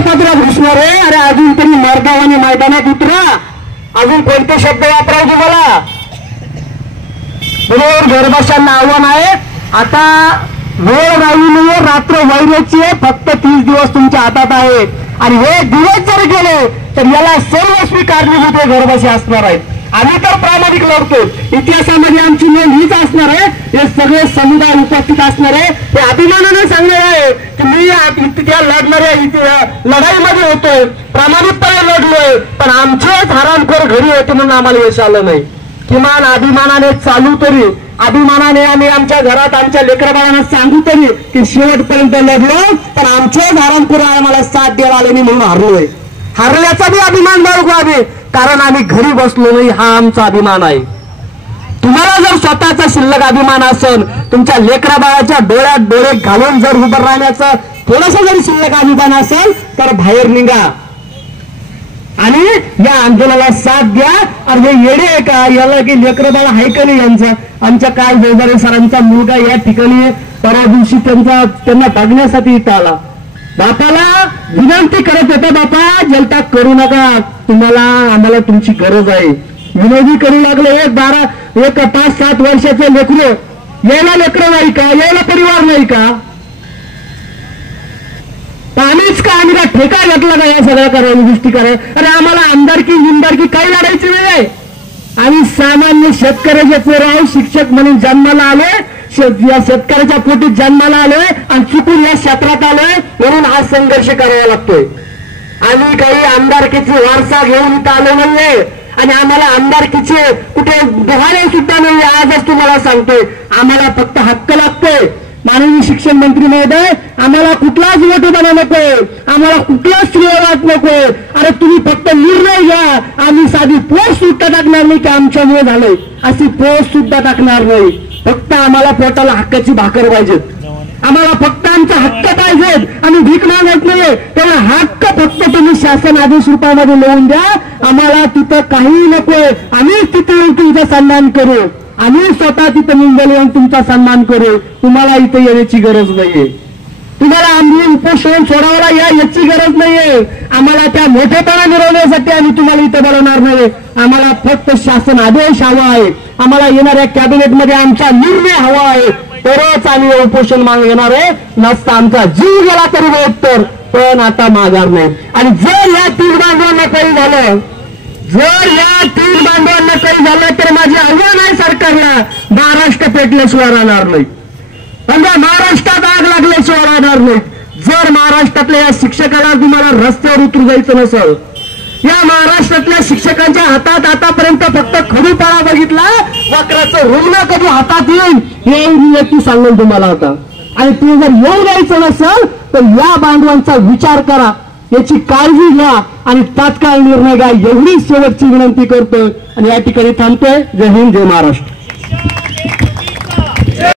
पदरात घुसणार आहे. अरे अजून तरी मर्दावाने मैदानात उतरा. अजून कोणते शब्द वापरावे तुम्हाला? बरोबर घरबशांना आव्हान आहे. आता वेळ राहिली नाहीये, रात्र वैराची आहे. फक्त 30 दिवस तुमच्या हातात आहेत आणि हे दिवस जर गेले तर याला सर्वस्वी कारणीभूत घरबशी असणार आहेत. आम्ही तर प्रामाणिक लढतो. इतिहासामध्ये आमची नोंद हीच असणार आहे. हे सगळे समुदाय उपस्थित असणार आहे. हे अभिमानाने सांगणार आहे की मी त्या लढणाऱ्या लढाईमध्ये होतोय, प्रामाणिकपणे लढलोय. पण आमचेच हरामखोर घरी होते म्हणून आम्हाला यश आलं नाही. किमान अभिमानाने चालू तरी, अभिमानाने आम्ही आमच्या घरात आमच्या लेकरबाळांना सांगू तरी की शेवटपर्यंत लढलो, पण आमचेच हरामखोर आम्हाला साथ द्यायला आले नाही म्हणून हरलोय. हरल्याचा बी अभिमान बाळगू आम्ही, कारण आम्ही घरी बसलो नाही हा आमचा अभिमान आहे. तुम्हाला जर स्वतःचा शिल्लक अभिमान असेल, तुमच्या लेकरा बाळाच्या डोळ्यात डोळे घालून जर उभं राहण्याचा थोडासा जरी शिल्लक अभिमान असेल तर बाहेर निघा आणि या आंदोलनाला साथ द्या. अरे हे येडे आहे का? याला की लेकरं बाळ आहे का नाही यांचा? आमच्या काय जोजारे सरांचा मुलगा या ठिकाणी परवा दिवशी त्यांना बघण्यासाठी इथं आला. बापाला विनंती करत होता, बापा जलता करू नका, तुम्हाला आम्हाला तुमची गरज आहे. विनोदी करू लागले. एक 5-7 वर्षाचे लेकरं, यायला लेकरं नाही का? यायला परिवार नाही का? पाणीच का? आम्ही का ठेका घेतला का या सगळ्या करायला गोष्टी करायला? अरे आम्हाला आमदारकी काही लढायची नाही आहे. आम्ही सामान्य शेतकऱ्याचे पोरं आहोत. शिक्षक म्हणून जन्माला आलोय, या शेतकऱ्याच्या पोटी जन्माला आलोय आणि चुकून या क्षेत्रात आलोय म्हणून हा संघर्ष करावा लागतोय. आम्ही काही आमदारकीची वारसा घेऊन इथं आलो नाहीये आणि आम्हाला आमदारकीचे कुठे डोहाळे सुद्धा नाही. आजच तुम्हाला सांगतोय, आम्हाला फक्त हक्क लागतोय. माननीय शिक्षण मंत्री महोदय, आम्हाला कुठलाच वोटोदाना नकोय, आम्हाला कुठलाच श्रेयवाद नकोय. अरे तुम्ही फक्त निर्णय घ्या. आम्ही साधी पोस्ट सुद्धा टाकणार नाही की आमच्यामुळे झालंय, अशी पोस्ट सुद्धा टाकणार नाही. फक्त आम्हाला पोटाला हक्काची भाकर पाहिजेत. आम्हाला फक्त आमचा हक्क पाहिजेत. आम्ही भीक मागत नाहीये. तेव्हा हक्क फक्त तुम्ही शासन आदेश रूपामध्ये लिहून द्या. आम्हाला तिथं काही नकोय. आम्ही तिथे येऊन तुमचा सन्मान करू. आम्ही स्वतः तिथं मुंबईला येऊन तुमचा सन्मान करू. तुम्हाला इथे येण्याची गरज नाहीये. तुम्हाला आम्ही उपोषण सोडावायला याची गरज नाहीये. आम्हाला त्या मोठेपणा मिळवण्यासाठी आम्ही तुम्हाला इथे बोलवणार नाही. आम्हाला फक्त शासन आदेश हवा आहे. आम्हाला येणाऱ्या कॅबिनेटमध्ये आमचा निर्णय हवा आहे. तरच आम्ही उपोषण मागे येणार आहे. नसता आमचा जीव गेला तरी वेळ पण आता माघार नाही. आणि जर या 3 बांधवांना काही झालं, तर माझे आव्हान आहे सरकारला, महाराष्ट्र पेटल्याशिवाय राहणार नाही. समजा महाराष्ट्रात आग लागल्याशिवाय राहणार नाही. जर महाराष्ट्रातल्या या शिक्षकाला तुम्हाला रस्त्यावर उतरू जायचं नसेल, या महाराष्ट्रातल्या शिक्षकांच्या हातात आतापर्यंत फक्त खडूपाळा बघितला, वक्राचं रुग्ण कधी हातात येईल हे मी व्यक्ती सांगेल तुम्हाला आता. आणि ते जर येऊ द्यायचं नसेल तर या बांधवांचा विचार करा, याची काळजी घ्या आणि तात्काळ निर्णय घ्या. एवढी शेवटची विनंती करतोय आणि या ठिकाणी थांबतोय. जय हिंद, जय महाराष्ट्र.